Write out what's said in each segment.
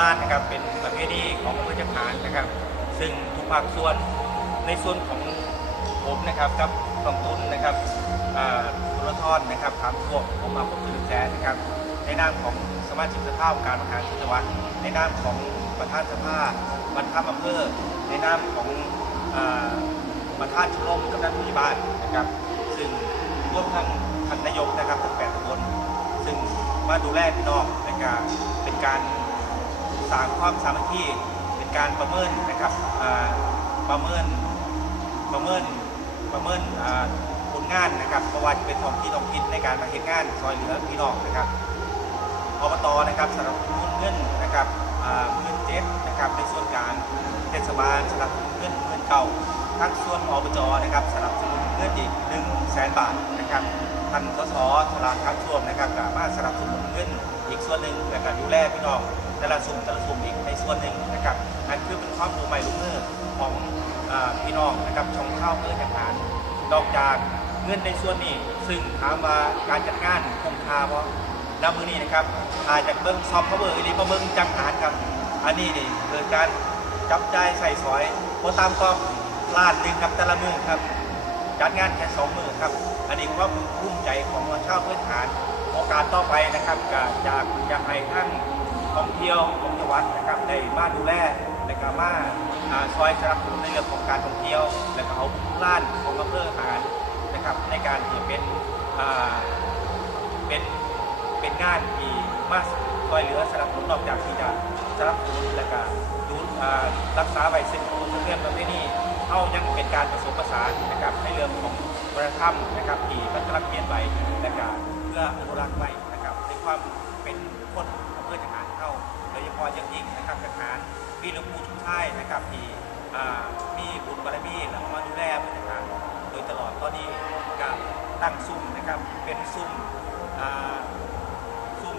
ลานนะครับเป็นประเพณีของอำเภอจักรานนะครับ ซึ่งทุกภาคส่วนในส่วนของผมนะครับกับกองทุนนะครับอ่าธุรทอดนะครับถามพวกผมมาพบถึงแสนะครับ ในนามของสมาชิกสภาองค์การบริหารส่วนจังหวัดในนามของประธานสภาบรรทับอำเภอในนามของประธานชมรมกำนันผู้ใหญ่บ้านนะครับ ซึ่งร่วมทั้งท่านนายกนะครับทั้งแปดตำบลซึ่งมาดูแลพี่น้องในการเป็นการ สางความสามัคคีเป็นการประเมินนะครับประเมินประเมินประเมินผลงานนะครับเพราะว่าจะเป็นท้องที่ท้องถิ่นในการมาเห็นงานซอยเหลือพี่น้องนะครับอบตนะครับสนับสนุนเงินนะครับอ่าเงินเจ็ดนะครับในส่วนการเทศบาลสนับเงินเงินเก่าทั้งส่วนอบจนะครับสนับสนุนเงินอีก1นึ่งแสนบาทนะครับท่านสสฉลาดครับช่วงนะครับสามารถสนับสนุนเงินอีกส่วนหนึ่งนะครับดูแลพี่น้อง แต่ละสุ่มแต่ละสุ่มอีกในส่วนหนึ่งนะครับอันคือเป็นความรู้ใหม่รู้มือของอพี่น้องนะครับช่องข้าวเพื่อจัดการนอกจากเงินในส่วนนี้ ซึ่งถามว่าการจัดงานคุ้มค่าเพราะนำมือนี้นะครับอาจจะเบิ้งซอฟต์พาวเวอร์อีนี้มาเบิ้งจังหารครับ อันนี้นี่เกิดการจับใจใส่สอยโคตามก็ลานหนึ่งครับแต่ละมือครับจัดงานแค่สองมือครับ อันนี้ความภูมิใจของชาวพื้นฐาน โอกาสต่อไปนะครับก็อยากอยากให้ท่าน ท่องเที่ยวของจังหวัดนะครับได้มาดูแลและก็มาอ่าซอยสนับสนุนในเรื่องของการท่องเที่ยว และก็เอาล้านของอำเภอหารนะครับในการที่เป็นเป็นเป็นงานที่มาช่วยเหลือสนับสนุนนอกจากที่จะสนับสนุนและก็ดูอ่ารักษาไว้ซึ่งเรื่องประเภทนี้เอายังเป็นการผสมผสานนะครับในเรื่องของวัฒนธรรมนะครับที่มันกำลังเปลี่ยนไปและก็เพื่ออนุรักษ์ไว้นะครับในความ ลวงปู่ชุมชายนะครับที่อ่ามีบุญบารมีแล้วก็มาดูแลอำเภอจังหารโดยตลอดตอนนี้ก็ตั้งซุ้มนะครับเป็นซุ้มอ่าซุ่ม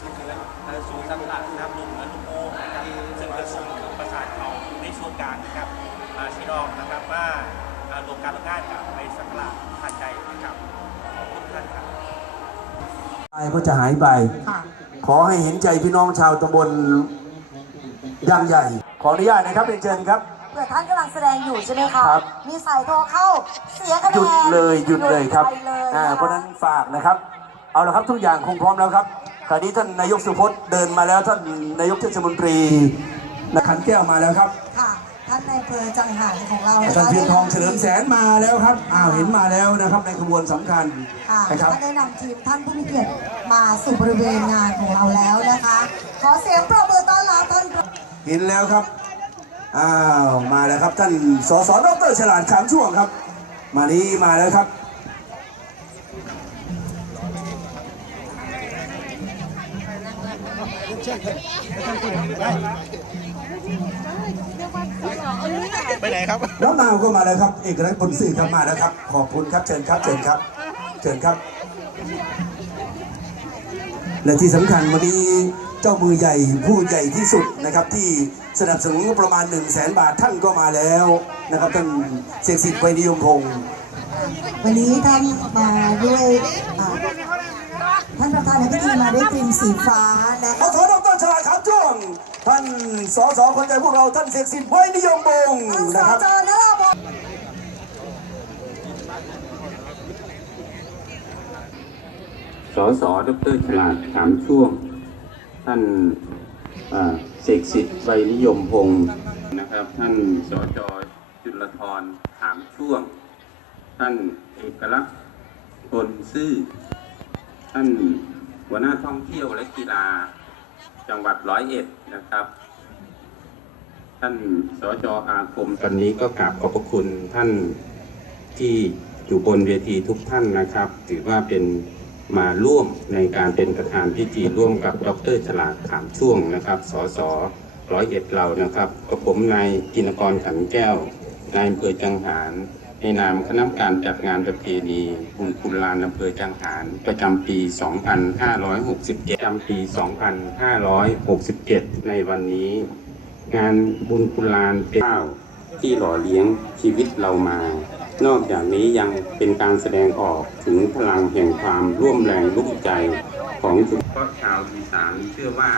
ซึ่งคือเอ่อสู่สัมผัสนะครับลุงและลุงโมนะครับซึ่งเป็นซุ่มประสานเขาในส่วนกลางนะครับอ่าพี่น้องนะครับว่าอ่ารวมการรับงานกับไปสักการะท่านใดนะครับขอบคุณท่านครับไปก็จะหายไปค่ะขอให้เห็นใจพี่น้องชาวตำบลย่างใหญ่ ขออนุญาตนะครับเรียนเชิญครับ เผื่อท่านกำลังแสดงอยู่ใช่ไหมคะครับ มีสายโทรเข้าเสียคะแนนหยุดเลยหยุดเลยครับไปเลยอ่าคเพราะฉะนั้นฝากนะครับ เอาละครับทุกอย่างคงพร้อมแล้วครับคราวนี้ท่านนายกสุพจน์เดินมาแล้วท่านนายกเทศมนตรีนขันแก้วมาแล้วครับค่ะท่านในายอำเภอจังหารของเรานะคะ ท่านเพียรทองเฉลิมแสนมาแล้วครับอ้าวเห็นมาแล้วนะครับในขบวนสำคัญค่ะนะครับ ท่านได้นำทีมท่านผู้มีเกียรติมาสู่บริเวณงานของเราแล้วนะคะ ขอเสียงปรบมือต้อนรับท่าน เห็นแล้วครับ อ้าว มาแล้วครับท่านสสดรฉลาดขามช่วงครับ มานี้มาแล้วครับไปไหนครับน้องนาวก็มาแล้วครับ เอกลักษณ์ผลสื่อครับมาแล้วครับ ขอบคุณครับ เชิญครับ เชิญครับ เชิญครับ และที่สำคัญวันนี้ เจ้ามือใหญ่ผู้ใหญ่ที่สุดนะครับที่สนับสนุนงบประมาณ1 0 0 0 0แสนบาทท่านก็มาแล้วนะครับท่านเสกสิทธิ์ไปนิยมพงศ์วันนี้ท่านมาด้วยอ่าท่านประธานในพิธีมาด้วยกลิ่นสีฟ้าและขอขอดรฉลาดขามช่วงท่านสสคนใจพวกเราท่านเสกสิทธิ์ไว้นิยมพงศ์ท่านสนะครับจนราพรสสดรฉลาดถามช่วง ท่านเสกสิทธิ์ใบนิยมพงศ์นะครับ ท่านสจจุลธรถามช่วง ท่านเอกลักษณ์ตนซื่อ ท่านหัวหน้าท่องเที่ยวและกีฬาจังหวัดร้อยเอ็ดนะครับ ท่านสจอาคมวันนี้ก็กราบขอบพระคุณท่านที่อยู่บนเวทีทุกท่านนะครับ ถือว่าเป็น มาร่วมในการเป็นประธานพิธีร่วมกับดรฉลาดขามช่วงนะครับสสร้อยเอ็ดเรานะครับกับผมนายกินกรขันแก้วนายอำเภอจังหารในนามคณะกรรมการจัดงานประเพณีบุญคุณลานอำเภอจังหารประจำปี 2567ประจำปี 2567 ในวันนี้ งานบุญคุณลานเป็นข้าวที่หล่อเลี้ยงชีวิตเรามา นอกจากนี้ยังเป็นการแสดงออกถึงพลังแห่งความร่วมแรงร่วมใจของชุมชนชาวอีสานเชื่อว่า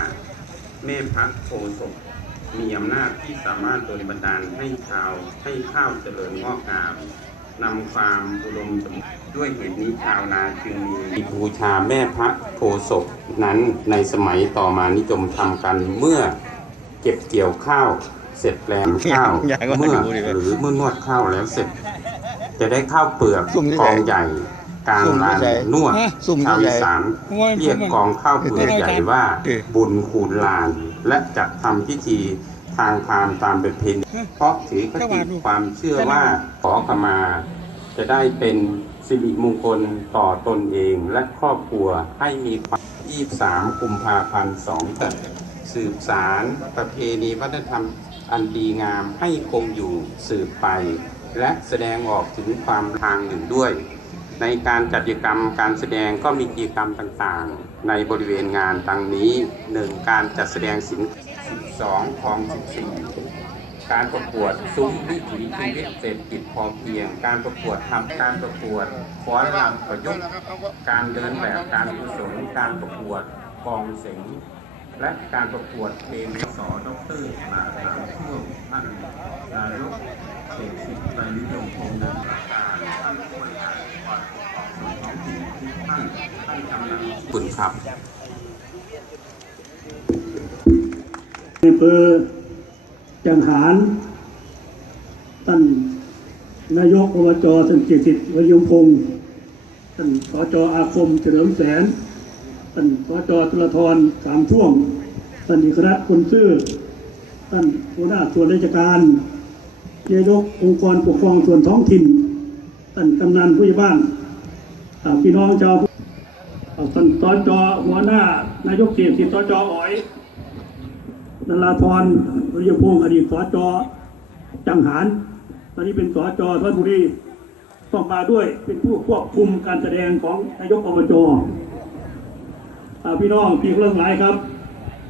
แม่พระโพธิ์ศพมีอำนาจที่สามารถโดนบันดาลให้ชาวให้ข้าวเจริญงอกงามนำความอุดมสมบูรณ์ด้วยเหตุนี้ชาวนาจึงมีบูชาแม่พระโพธิ์ศพนั้นในสมัยต่อมานิยมทำกันเมื่อเก็บเกี่ยวข้าวเสร็จแล้วข้าวเมื่อหรือเมื่อนวดข้าวแล้วเสร็จ จะได้ข้าวเปลือกซุ่มที่กองไหนใหญ่กลางซุ่มที่ลานไหนนวดฮะซุ่มที่ชาวไหนอีสานโอ้ยเรียกกองข้าวเปลือกใหญ่ว่าเออ บุญคูณลาน และจัดทำพิธีทางพราหมณ์ตามเป็นเพนเพราะถือคติความเชื่อว่าขอขมา จะได้เป็นสิริมงคลต่อตนเองและครอบครัวให้มีความ23กุมภาพันธ์2สืบสารประเพณีวัฒนธรรมอันดีงามให้คงอยู่สืบไป และแสดงออกถึงความทางหนึ่งด้วย ในการจัดกิจกรรมการแสดงก็มีกิจกรรมต่างๆ ในบริเวณงานดังนี้ 1. การจัดแสดงสิน12ของ 14 การประกวดซุ้มวิถีชีวิตเศรษฐกิจพอเพียง การประกวดทำการประกวดฟ้อนรำประยุกต์ การเดินแบบการกุศลการประกวดกองเสง และการประกวดเพลงสอดรมาถามช่วงท่านนายกเศรษฐกิจไตรนิยมพงษ์เดินการท่านผู้บริหารฝ่ายปกครองส่วนท้องถิ่นทุกท่านท่านกำลังคุณครับในอำเภอจังหารท่านนายกอบจท่านเกียรติสิทธิ์วริยงพงศ์ท่านสจอาคมเฉลิมแสน ท่านสจตุลธรสามช่วงท่านอิคระคนซื่อท่านหัวหน้าส่วนราชการนายกองค์กรปกครองส่วนท้องถิ่นท่านกำนันผู้ใหญ่บ้านพี่น้องชาวอ่าท่านสจหัวหน้านายกเขตสิทธิ์สจอ๋อยนราธรวิยพงศ์อดีตสจจังหารตอนนี้เป็นสจทบุรีต้องมาด้วยเป็นผู้ควบคุมการแสดงของนายกอบจ พี่น้องพี่เรื่องหลายครับ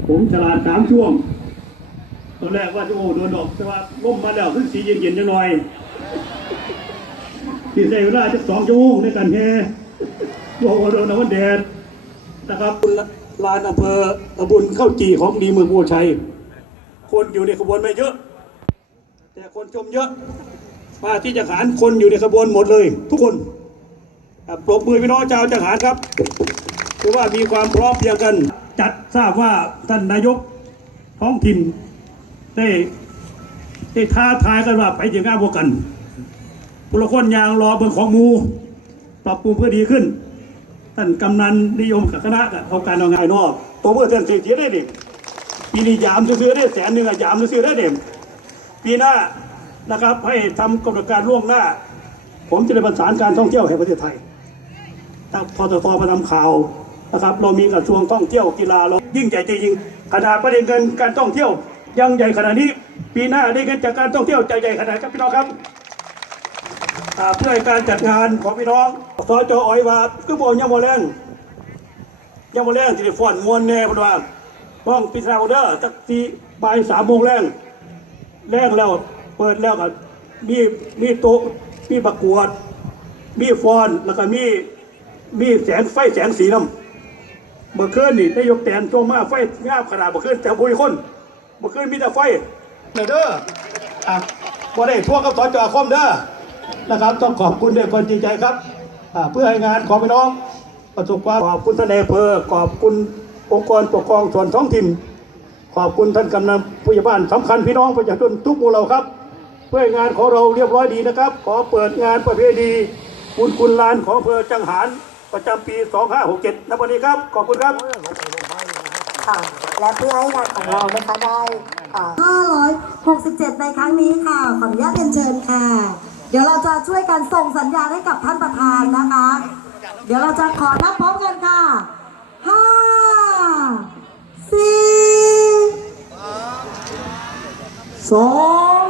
ผมฉลาดสามช่วง ตอนแรกว่าจะโอ้โดนดอกแต่ว่าล่มมาแล้วขึ้นสีเย็นๆจังหน่อยที่ใช้เวลาจะสองชั่วโมงในการแห่บอกว่าโดนน้ำมันแดดนะครับลานอำเภอตำบลเข้าจีของดีเมืองบัวชัย คนอยู่ในขบวนไม่เยอะ แต่คนชมเยอะมาที่จังหารคนอยู่ในขบวนหมดเลย ทุกคนปรบมือพี่น้องชาวจังหารครับ ถือว่ามีความพร้อมเพียงกัน จัดทราบว่าท่านนายกท้องถิ่นได้ได้ท้าทายกันว่าไปอย่างง่ายบวกกันพลคนยางรอเบิ่งของมูปรับปรุงเพื่อดีขึ้น ท่านกำนันนิยมกับคณะเอาการเอางานนอกตัวเมื่อเท่านเสียได้เด็กปีนี้ยามซื้อได้แสนหนึ่งอะยามซื้อได้เด็กปีหน้านะครับให้ทำกำหนดการล่วงหน้า ผมจะได้ประสานการท่องเที่ยวแห่งประเทศไทยทางพททมาทำข่าว นะครับเรามีกระทรวงท่องเที่ยวกีฬาเรายิ่งใหญ่จริงขนาดประเด็นเงินการท่องเที่ยว ยังใหญ่ขนาดนี้ ปีหน้าได้เงินจากการท่องเที่ยวใจใหญ่ขนาดนครับพี่น้องครับเพื่อการจัดงานของพี่น้องสจอ้อยว่าคือบอกยังโมแรงยังโมแรงทีฟอนมวนแน่เพนว่าห้องพิซซ่าเดอร์ตักทีบ่ายสามโมงแรงแรงแล้วเปิดแล้วก็มีมีโต๊ะมีประกวด มีฟอนแล้วก็มีมีแสงไฟแสงสีน้ำ เมื่อคืนนี่ได้ยกแตนโจงมาไฟงาบขนาดเมื่อคืนแต่บุยคนเมื่อคืนมีแต่ไฟเด้อเด้ออะบ่ได้ทั่วกับสจคมเด้อนะครับ ต้องขอบคุณด้วยความจริงใจครับอ่าเพื่อให้งานของพี่น้องประสบความขอบคุณท่านนายอำเภอขอบคุณองค์กรปกครองส่วนท้องถิ่น ขอบคุณท่านกำนันผู้ใหญ่บ้านสำคัญพี่น้องประชาชนทุกหมู่เหล่าครับ เพื่อให้งานของเราเรียบร้อยดีนะครับ ขอเปิดงานประเพณีบุญคุณลานของอำเภอจังหาร ประจำปี 2567ณวันนี้ครับ ขอบคุณครับ ค่ะและเพื่อให้งานของเรานะคะได้อ่า567 ในครั้งนี้ค่ะ ขออนุญาตเรียนเชิญค่ะ เดี๋ยวเราจะช่วยกันส่งสัญญาณให้กับท่านประธานนะคะ เดี๋ยวเราจะขอนับพร้อมกันค่ะ5 4สอง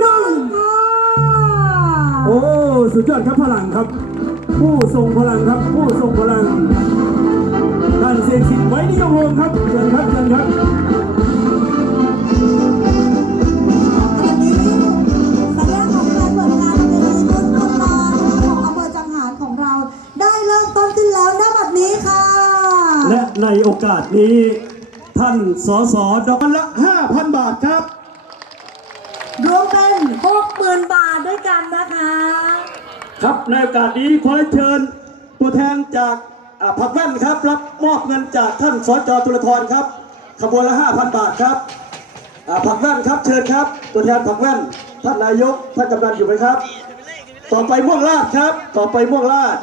1ค่ะ โอ้ สุดยอดครับพลังครับ ผู้ทรงพลังครับ ผู้ทรงพลังท่านเศรษฐิตไว้นิยมวงศ์ครับเชิญครับเชิญครับขณะนี้สัญญาณของการเปิดงานประเพณีบุญคุณลานของอำเภอจังหารของเราได้เริ่มต้นขึ้นแล้วณบัดนี้ค่ะและในโอกาสนี้ทท่านสสดอกละ 5,000 บาทครับ รวมเป็นหกหมื่นบาทด้วยกันนะคะ ครับในโอกาสนี้ขอเชิญตัวแทนจากผักแว่นครับ รับมอบเงินจากท่านสจตุลธรครับ ขบวนละ5,000 บาทครับผักแว่นครับเชิญครับ ตัวแทนผักแว่นท่านนายกท่านกำนันอยู่ไหมครับ ต่อไปม่วงลาดครับ ต่อไปม่วงลาด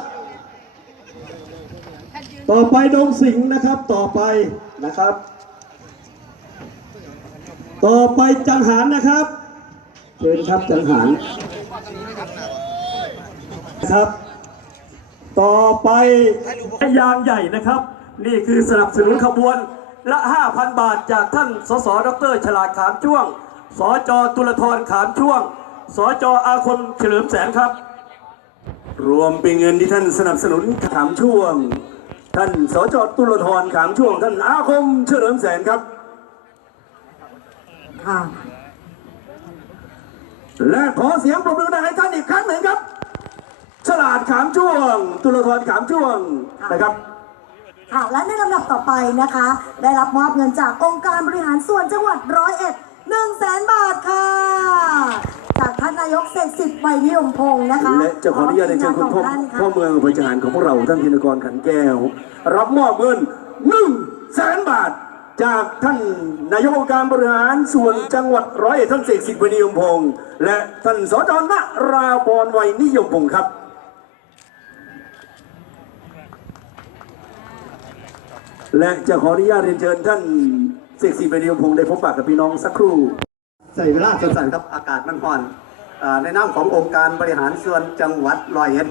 ต่อไปดงสิงห์นะครับ ต่อไปนะครับ ต่อไปจังหารนะครับเชิญครับจังหาร ครับ ต่อไปยางใหญ่นะครับ นี่คือสนับสนุนขบวนละ 5,000 บาทจากท่านสสดรฉลาดขามช่วง สจตุลธรขามช่วง สจอาคมเฉลิมแสนครับ รวมเป็นเงินที่ท่านสนับสนุนขามช่วง ท่านสจตุลธรขามช่วง ท่านอาคมเฉลิมแสนครับค่ะและขอเสียงปรบมือดังให้ท่านอีกครั้งหนึ่งครับ ฉลาดขามช่วง ตุลธรขามช่วงนะครับค่ะและในลำดับต่อไปนะคะ ได้รับมอบเงินจากองค์การบริหารส่วนจังหวัดร้อยเอ็ดหนึ่งแสนบาทค่ะ จากท่านนายกเศรษฐสิทธิ์ไวยนิยมพงศ์นะคะและจะขออนุญาตเรียนเชิญคุณพ่อท่านค่ะพ่อเมืองอำเภอจังหารของพวกเราท่านธินกรขันแก้ว รับมอบเงินหนึ่งแสนบาท จากท่านนายกองค์การบริหารส่วนจังหวัดร้อยเอ็ดท่านเสกสิทธิ์ไวยนิยมพงศ์และท่านสจนราบรไวยนิยมพงศ์ครับ และจะขออนุญาตเรียนเชิญท่านเสกสิทธิ์ไวยนิยมพงศ์ได้พบปะกับพี่น้องสักครู่ ใส่เวลาสั้นๆครับอากาศมันร้อนอ่าในนามขององค์การบริหารส่วนจังหวัดร้อยเอ็ด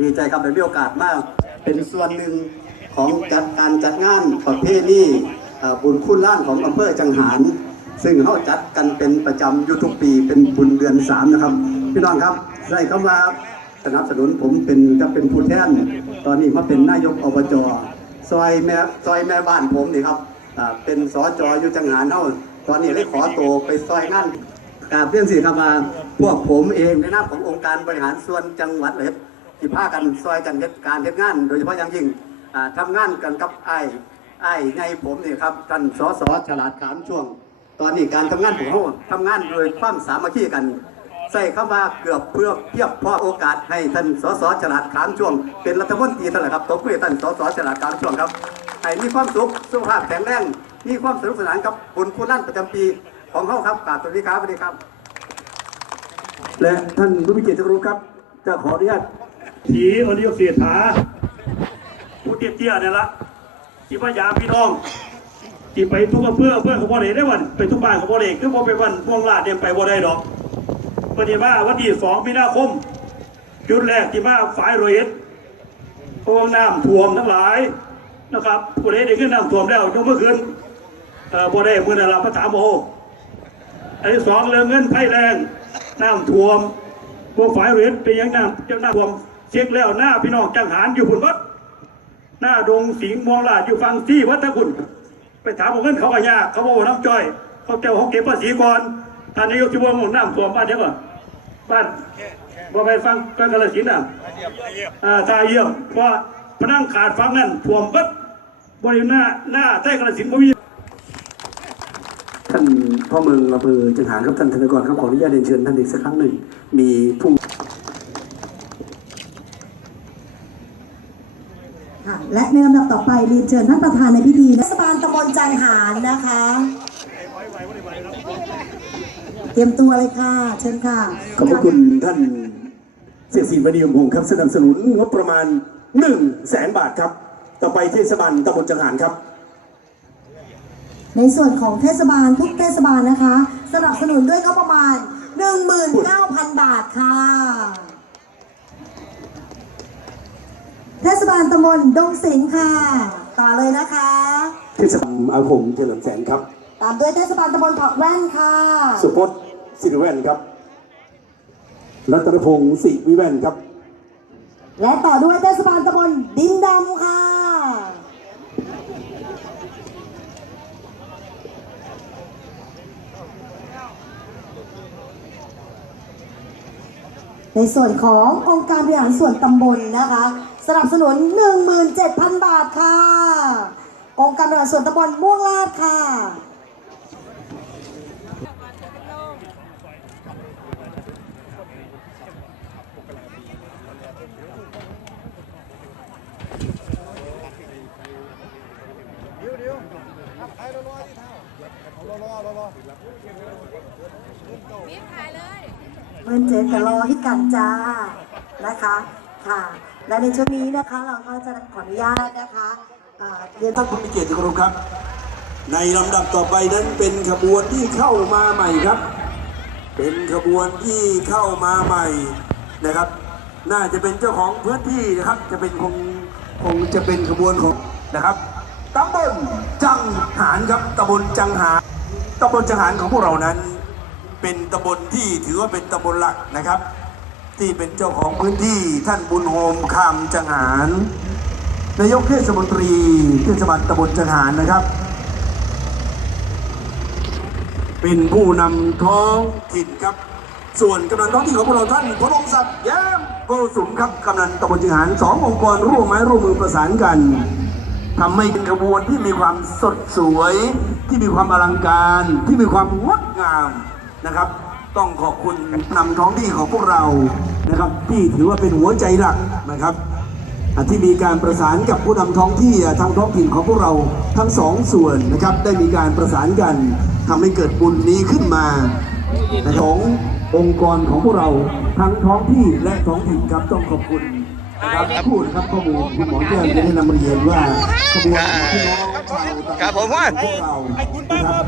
ดีใจครับได้มีโอกาสมาก เป็นส่วนหนึ่งของจัดการจัดงานประเพณีอ่าบุญคุณล้านของอำเภอจังหาร ซึ่งเขาจัดกันเป็นประจำอยุทุกปีเป็นบุญเดือนสามนะครับ พี่น้องครับใส่คำว่าสนับสนุนผมเป็นจะเป็นผู้แทนตอนนี้มาเป็นนายกอบจ ซอยแม่ซอยแม่บ้านผมนี่ครับอ่าเป็นสจอยู่จังหารเท่าตอนนี้ได้ขอตัวไปซอยงานกราบเรียนสิครับว่าพวกผมเองในนามขององค์การบริหารส่วนจังหวัดเลยครับที่พากันซอยกันเฮ็ดการเฮ็ดงาน โดยเฉพาะอย่างยิ่งอ่าทำงานกันกับไอ้ไอ้ไงผมนี่ครับท่านสสฉลาดขามช่วง ตอนนี้การทำงานของเราทำงานโดยความสามัคคีกัน ใส่คำว่าเกือบเพื่อเพียบพอโอกาสให้ท่านสสฉลาดขามช่วง เป็นรัฐมนตรีท่านแหละครับตบมือท่านสสฉลาดขามช่วงครับให้มีความสุขสุขภาพแข็งแรงมีความสนุกสนานกับบุญคุณนั่นประจำปีของเขาครับกราบสวัสดีครับสวัสดีครับ และท่านผู้มีเกียรติที่เครพครับ จะขออนุญาตผีอนุยเสียถาผู้เตี้ยเตี้ยๆเนี่ยละที่พยายามพี่น้องที่ไปทุกอำเภออำเภอของบ่ได้ได้วันไปทุกบ้านของบ่ได้คือบ่ไปวันพวงลาดเนี่ยไปบ่ได้ดอก ปฏิมาวันที่สองมีนาคม จุดแรกที่มาฝ่ายโรยเอ็ดพว่าน้ำท่วมทั้งหลายนะครับผู้ใดได้ขึ้นน้ำท่วมแล้วยกเมื่อคืนเอ่อบ่ได้มื่อนั้นเราพระถามโออันที่สองเรื่องเงินไฟแรงน้ำท่วมพวกฝ่ายเวทเป็นยังน้ำเจ้าน้ำท่วมเช็คแล้วหน้าพี่น้องจังหารอยู่พุ่นวัดหน้าดงสิงห์มองลาดอยู่ฟังที่วัดตะกุนไปถามว่าเงินเขาก็ยากเขาบอกว่าน้ำจ้อย เขาเจ้าเขาเก็บภาษีก่อนท่านนายกที่ว่าหน้ำท่วมบ้านเดียวก่อน บ้านบ่ไปฟังกันกระสินธุ์น่ะอ่าตาเยี่ยมเพราะพนังขาดฟังนั่นท่วมบัดบริเวณหน้าหน้าใต้กระสินธุ์บ่มีท่านพ่อเมืองอำเภอจังหารครับท่านธนกรครับขออนุญาตเรียนเชิญท่านอีกสักครั้งหนึ่งมีผู้ค่ะและในลำดับต่อไปเรียนเชิญท่านประธานในพิธีเทศบาลตำบลจังหารนะคะ เตรียมตัวเลยค่ะ เชิญค่ะ ขอบพระคุณท่านเสียสีวดียมพงศ์ครับสนับสนุนงบประมาณ1นึ่งแสนบาทครับ ต่อไปเทศบาลตำบลจังหารครับ ในส่วนของเทศบาลทุกเทศบาลนะคะ สนับสนุนด้วยงบประมาณ 19,000 บาทค่ะ เทศบาลตำบลดงสิงห์ค่ะ ต่อเลยนะคะ เทศบาลอาคมเฉลิมแสนครับ ตามด้วยเทศบาลตำบลผักแว่นค่ะสุพจน์สิริแว่นครับ รัตนพงศ์สิวิแว่นครับ และต่อด้วยเทศบาลตำบลดินดำค่ะ ในส่วนขององค์การบริหารส่วนตำบลนะคะ สนับสนุน 17,000 บาทค่ะ องค์การบริหารส่วนตำบลม่วงลาดค่ะ เพื่อนเจน กันจ้านะคะค่ะและในช่วงนี้นะคะเราก็จะขออนุญาตนะคะเรียนท่านผู้มีเกียรติที่เคารพครับ ในลำดับต่อไปนั้นเป็นขบวนที่เข้ามาใหม่ครับ เป็นขบวนที่เข้ามาใหม่นะครับ น่าจะเป็นเจ้าของพื้นที่นะครับ จะเป็นคงคงจะเป็นขบวนของนะครับตำบลจังหารครับตำบลจังหารตำบลจังหารของพวกเรานั้น เป็นตำบลที่ถือว่าเป็นตำบลหลักนะครับ ที่เป็นเจ้าของพื้นที่ท่านบุญโฮมคำจังหารนายกเทศมนตรีเทศบาลตำบลจังหารนะครับ เป็นผู้นำท้องถิ่นครับ ส่วนกำนันท้องถิ่นของพวกเราท่านพระองศักดิ์แย้มโกสุมครับกำนันตำบลจังหารสององค์กรร่วมไม้ร่วมมือประสานกันทำให้เป็นขบวนที่มีความสดสวย ที่มีความอลังการ ที่มีความงดงามนะครับ ต้องขอบคุณนำท้องที่ของพวกเรานะครับที่ถือว่าเป็นหัวใจหลักนะครับอะที่มีการประสานกับผู้นำท้องที่อะทางท้องถิ่นของพวกเราทั้งสองส่วนนะครับ ได้มีการประสานกันทำให้เกิดบุญนี้ขึ้นมานะครับขององค์กรของพวกเราทั้งท้องที่และท้องถิ่นครับต้องขอบคุณนะครับพูดนะครับข้อมูลคุณหมอแก้วจะได้นำเรียนว่าขบวนพี่น้องชาวตะ ครับผมว่าพวกเรานะครับ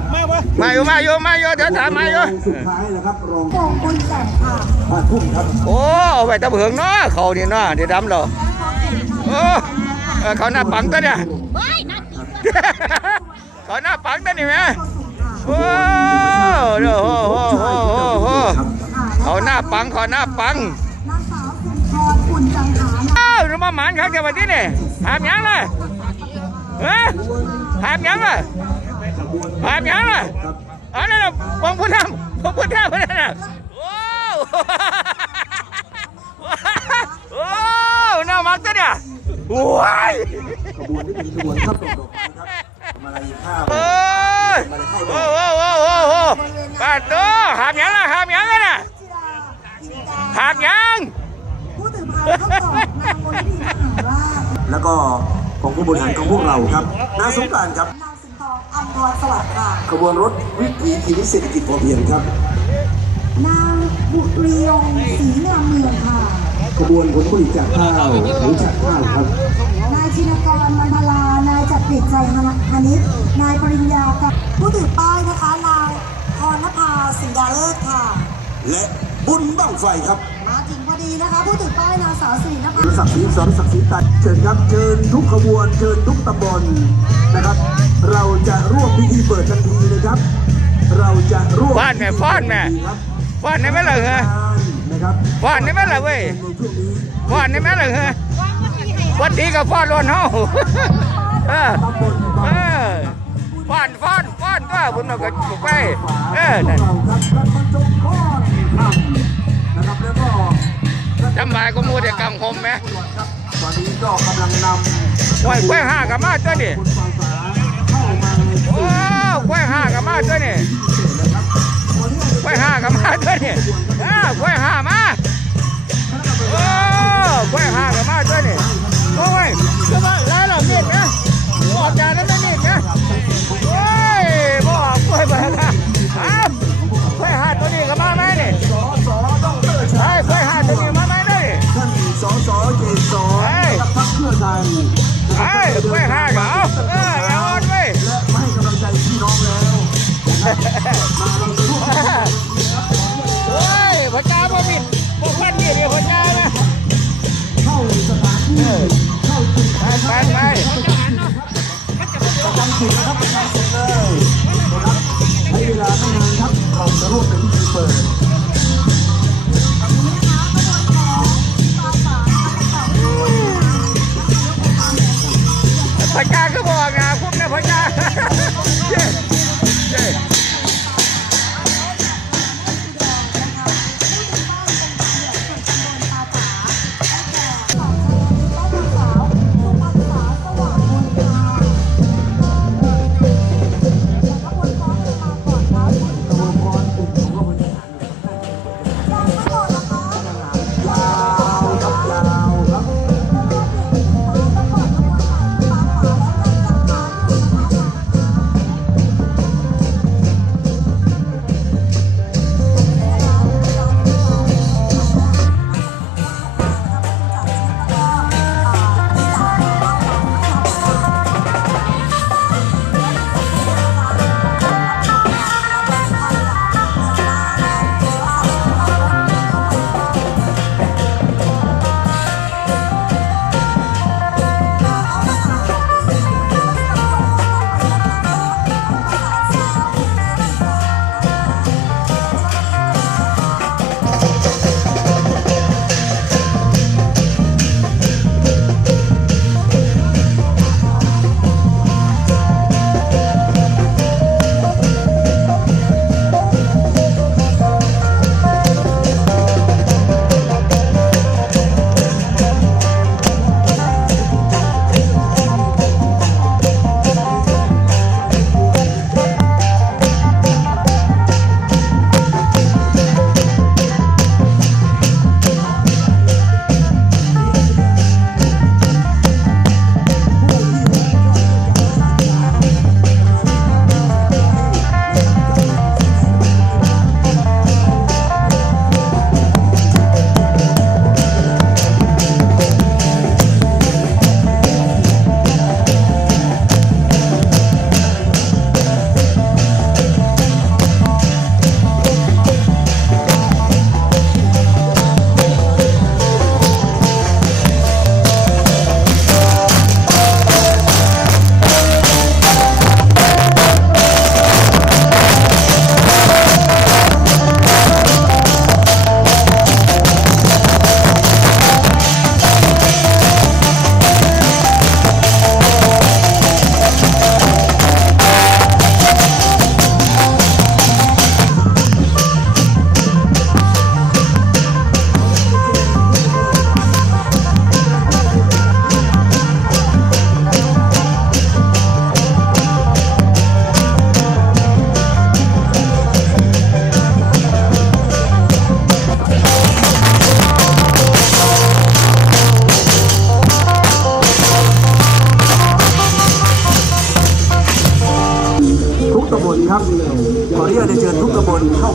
มาอยู่มาอยู่มาอยู่เดี๋ยวถามมาอยู่สุดท้ายนะครับรองโป่งบุญแสงค่ะผ่านทุ่มครับโอ้เอาไปตะเบืองเนาะเขานี่เนาะเดี๋ยวดำเหรอโอ้เออเขาหน้าปังตัวเนี่ยเขาหน้าปังตัวนี่แม่โอ้เด้อโอ้โหโอ้โหโอ้โหเขาหน้าปังเขาหน้าปังนางสาวสิริพรอุ่นจังหารอ้าวรู้มาหมานครับเดี๋ยววันนี้นี่หามยังเลยเฮ้ยหามยังเลย หามยังเลยอันนั้นน่ะวงพุทธามวงพุทธามนั่นน่ะโอ้โอ้หน้ามักตัวเนี่ยว้าย ขบวนที่เป็นขบวนข้าวตอกดอกนะครับมาลายข้าว โอ้ยโอ้โหโอ้โหโอ้โหปาดตัวหามยังล่ะหามยังกันน่ะ จิราจินดา หามยัง ผู้ถือพานเข้าตอกนางมนดีมหาราช แล้วก็ ของผู้บริหารของพวกเราครับนายสงกรารครับนางสิงห์ทองอัมพรสวัสดิ์ค่ะขบวนรถวิถีชีวิตเศรษฐกิจพอเพียงครับนางบุรียงศรีงามเมืองค่ะขบวนผลผลิตจากข้าวหรือจากข้าวครับนายชินกรมันพลานายจักริดใจพนิชนายปริญญากับผู้ถือป้ายนะคะนางพรณภาสิงดาเลิศค่ะ และบุญบั้งไฟครับมาถึง พอดีนะคะผู้ถือป้ายนางสาวสิรินภาบริษัทศรีสอนศักดิ์ศรีตัดเชิญครับเชิญทุกขบวนเชิญทุกตำบลนะครับ เราจะร่วมพิธีเปิดทันทีนะครับ เราจะร่วมฟ้านแม่ฟ้านแม่ครับฟ้านได้ไหมล่ะเหรอนะครับฟ้านได้ไหมล่ะเว้ยในช่วงนี้ฟ้อนได้ไหมล่ะเหรอวันดีกับฟ้อนร้อนเฮาเออเออฟ้อนฟ้อนฟ้อนก็บุญเราก็ถูกไปเออนั่น จำบายก็มูแต่กำคมไหมครับตอนนี้ก็กำลังนำกล้วยกล้วยห้ากับมาตัวนี่คุณฟังษาเข้ามาโอ้กล้วยห้ากับมาตัวนี่กล้วยห้ากับมาตัวนี่อ้าวกล้วยห้ามาโอ้กล้วยห้ากับมาตัวนี่โอ้ยคือว่าแล้วเราเนี่ยนะออกจากนั้น ไอ้ยกล้ยห้างเหรอเอออย่าอ่อนเว้ยและมาให้กำลังใจพี่น้องแล้วมาเราจะร่วมโอ้ยพระเจ้าบ่มิดบ่พันนี่เดียวพระเจ้านะเข้าสถานที่เข้าจุดไปไป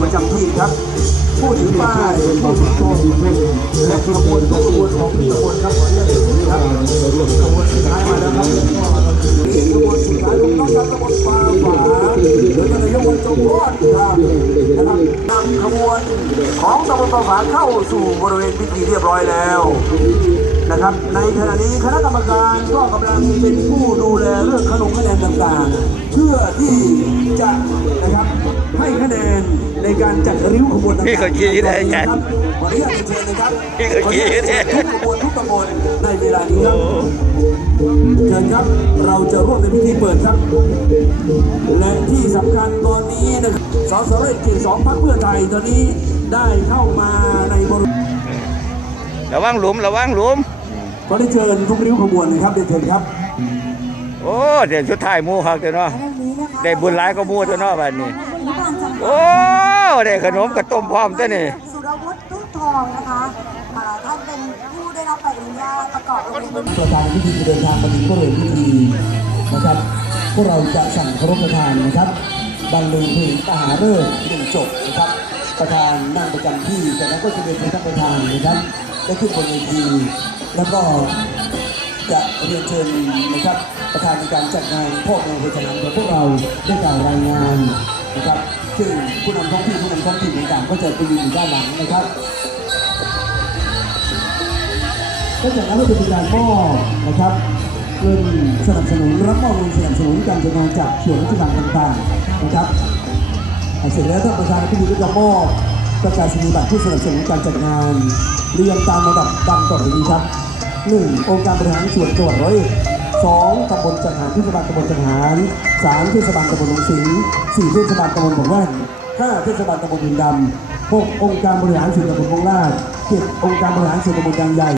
ประจำที่ครับ ผู้ถือป้ายผู้ถือธงและขบวนทุกขบวนของทุกตำบลครับขออนุญาตเชิญครับขบวนสุดท้ายมาแล้วครับขบวนสุดท้ายของน้องครับตำบลปาฝาโดยท่านนายกวันจงรอดครับนะครับนำขบวนของตำบลปาฝาเข้าสู่บริเวณพิธีเรียบร้อยแล้วนะครับ ในขณะนี้คณะกรรมการก็กำลังเป็นผู้ดูแลเรื่องขนมคะแนนต่างๆ เพื่อที่จะ ให้คะแนนในการจัดริ้วขบวนต่างๆพี่เขาชี้ได้ไงครับขออนุญาตเชิญนะครับพี่เขาชี้ได้ทุกขบวนทุกตำบลในเวลานี้ครับเชิญครับเราจะร่วมในพิธีเปิดครับ และที่สำคัญตอนนี้นะครับสสเรขเขตสองพรรคเพื่อไทยตอนนี้ได้เข้ามาในบริระวังหลุมระวังหลุมก็ได้เชิญทุกริ้วขบวนนะครับได้เชิญครับ โอ้เดี๋ยวสุดท้ายหมูคักเจ้าเนาะเรื่องนี้นะคะได้บุญหลายก็หมู่เจ้าเนาะบัดนี้ ผู้การจังหวัดโอ้ได้ขนมกับต้มพร้อมเจ้านี่สุรวุฒิทุกทองนะคะอ่าท่านเป็นผู้ได้รับใบอนุญาตประกอบโรงเรียนประธานพิธีจะเดินทางมาถึงบริเวณพิธีนะครับพวกเราจะสั่งเคารพประธานนะครับบรรเลงเพลงมหาฤกษ์หนึ่งจบนะครับ ประธานนั่งประจำที่จากนั้นก็จะเดินไปท่านประธานนะครับได้ขึ้นบนเวทีแล้วก็จะเรียนเชิญนะครับ ประธานในการจัดงานพ่อเมืองเพชรบุรีของพวกเราได้กล่าวรายงาน นะครับซึ่งผู้นำท้องที่ผู้นำท้องถิ่นต่างๆก็จะไปยืนอยู่ด้านหลังนะครับก็จากนั้นก็จะเป็นการมอบนะครับเงินสนับสนุนรับมอบเงินสนับสนุนการจัดงานจากส่วนราชการต่างๆนะครับเสร็จแล้วท่านประธานพิธีก็จะมอบประกาศนียบัตรที่สนับสนุนการจัดงานเรียงตามระดับดังต่อไปนี้ครับ 1. องค์การบริหารส่วนจังหวัดร้อยเอ็ด สองตำบลจังหารเทศบาลตำบลจังหารสามเทศบาลตำบลหนองสิงห์สี่เทศบาลตำบลบ่อแว่นห้าเทศบาลตำบลดินดำหกองค์การบริหารส่วนตำบลบงลาดเจ็ดองค์การบริหารส่วนตำบลยางใหญ่